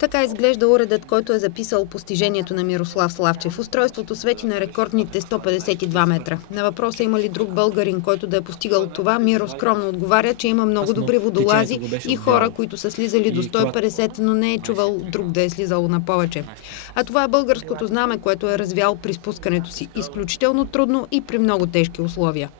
Така изглежда уредът, който е записал постижението на Мирослав Славчев. Устройството свети на рекордните 152 метра. На въпроса има ли друг българин, който да е постигал това, Миро скромно отговаря, че има много добри водолази и хора, които са слизали до 150, но не е чувал друг да е слизал на повече. А това е българското знаме, което е развял при спускането си. Изключително трудно и при много тежки условия.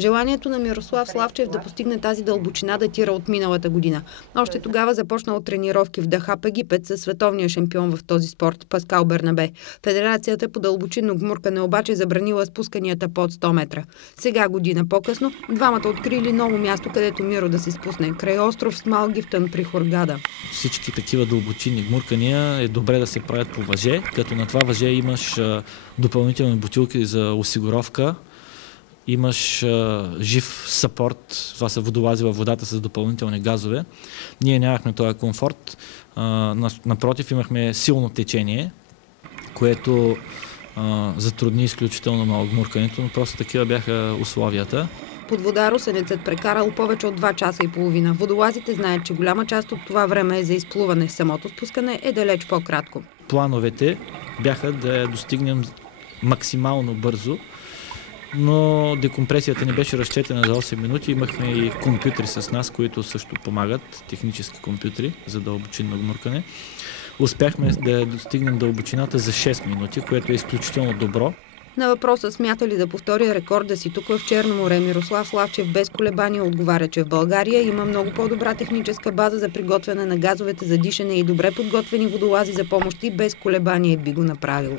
Желанието на Мирослав Славчев да постигне тази дълбочина датира от миналата година. Още тогава започнал тренировки в Дахаб, Египет, със световния шампион в този спорт Паскал Бернабе. Федерацията по дълбочинно гмуркане обаче забранила спусканията под 100 метра. Сега, година по-късно, двамата открили ново място, където Миро да се спусне. Край остров Смалгифтън при Хургада. Всички такива дълбочинни гмуркания е добре да се правят по въже, като на това въже имаш допълнителни бутилки за осигуровка. Имаш жив съпорт, това са водолази във водата с допълнителни газове. Ние нямахме този комфорт, напротив имахме силно течение, което затрудни изключително много гмуркането, но просто такива бяха условията. Под вода русенецът прекарал повече от 2 часа и половина. Водолазите знаят, че голяма част от това време е за изплуване. Самото спускане е далеч по-кратко. Плановете бяха да я достигнем максимално бързо, но декомпресията ни беше разчетена за 8 минути. Имахме и компютри с нас, които също помагат, технически компютри за дълбочинно гмуркане. Успяхме да достигнем дълбочината за 6 минути, което е изключително добро. На въпроса смята ли да повтори рекорда си тук в Черно море, Мирослав Славчев без колебания отговаря, че в България има много по-добра техническа база за приготвяне на газовете за дишане и добре подготвени водолази за помощ и без колебание би го направил.